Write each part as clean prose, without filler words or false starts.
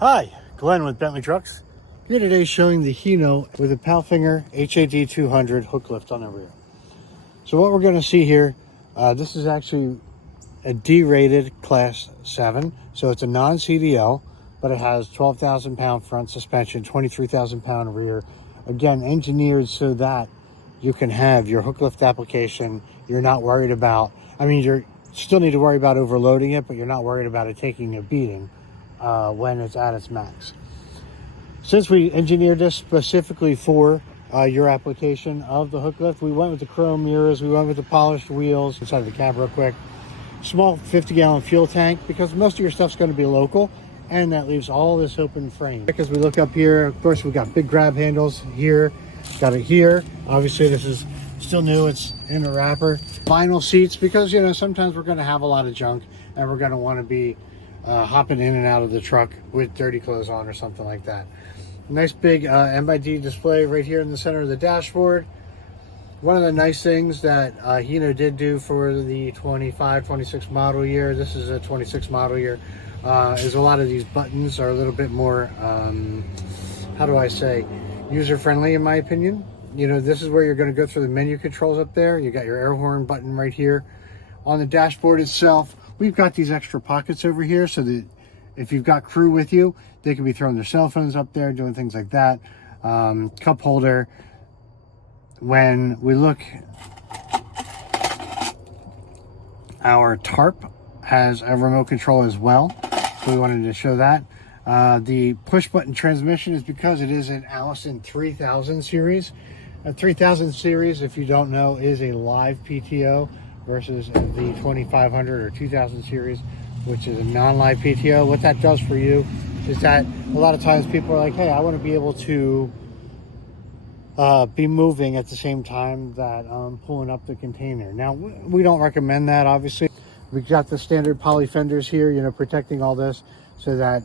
Hi, Glenn with Bentley Trucks. Here today showing the Hino with a Palfinger HAD 200 hook lift on the rear. So what we're going to see here, this is actually a D-rated Class 7. So it's a non-CDL, but it has 12,000 pound front suspension, 23,000 pound rear. Again, engineered so that you can have your hook lift application. You're not worried about, you still need to worry about overloading it, but you're not worried about it taking a beating when it's at its max. Since we engineered this specifically for your application of the hook lift, we went with the chrome mirrors, we went with the polished wheels. Inside the cab real quick. Small 50-gallon fuel tank, because most of your stuff's going to be local, and that leaves all this open frame. Because we look up here, of course, we've got big grab handles here, got it here. Obviously, this is still new, it's in a wrapper. Vinyl seats, because sometimes we're going to have a lot of junk, and we're going to want to be hopping in and out of the truck with dirty clothes on or something like that. Nice big M&D display right here in the center of the dashboard. One of the nice things that Hino did do for the 25-26 model year, this is a 26 model year, is a lot of these buttons are a little bit more, how do I say, user-friendly in my opinion. This is where you're going to go through the menu controls up there. You got your air horn button right here. On the dashboard itself, we've got these extra pockets over here so that if you've got crew with you, they can be throwing their cell phones up there, doing things like that. Cup holder. When we look, our tarp has a remote control as well, so we wanted to show that. The push button transmission is because it is an Allison 3000 series. A 3000 series, if you don't know, is a live PTO versus the 2500 or 2000 series, which is a non-live PTO. What that does for you is that a lot of times people are like, hey, I want to be able to be moving at the same time that I'm pulling up the container. Now, we don't recommend that, obviously. We've got the standard poly fenders here, protecting all this so that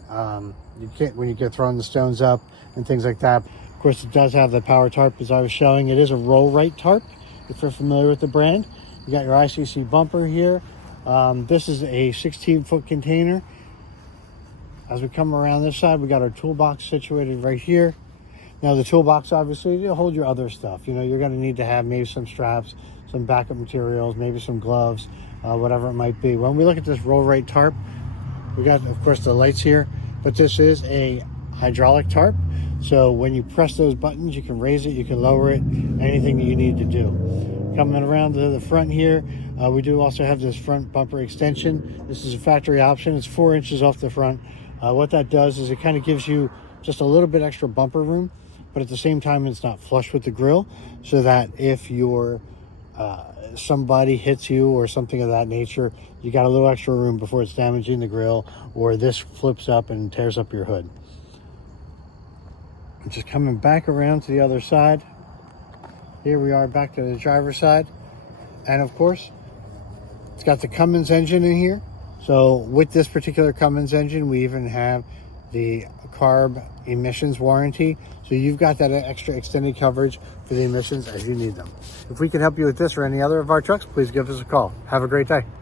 you can't, when you get throwing the stones up and things like that. Of course, it does have the power tarp, as I was showing. It is a roll right tarp, if you're familiar with the brand. You got your ICC bumper here. This is a 16-foot container. As we come around this side, we got our toolbox situated right here. Now the toolbox, obviously, you'll hold your other stuff. You're going to need to have maybe some straps, some backup materials, maybe some gloves, whatever it might be. When we look at this roll right tarp, we got, of course, the lights here, but this is a hydraulic tarp. So when you press those buttons, you can raise it, you can lower it, anything that you need to do. Coming around to the front here, we do also have this front bumper extension. This is a factory option. It's 4 inches off the front. What that does is it kind of gives you just a little bit extra bumper room, but at the same time, it's not flush with the grill, so that if somebody hits you or something of that nature, you got a little extra room before it's damaging the grill or this flips up and tears up your hood. Just coming back around to the other side. Here we are back to the driver's side. And of course, it's got the Cummins engine in here. So with this particular Cummins engine, we even have the carb emissions warranty. So you've got that extra extended coverage for the emissions as you need them. If we can help you with this or any other of our trucks, please give us a call. Have a great day.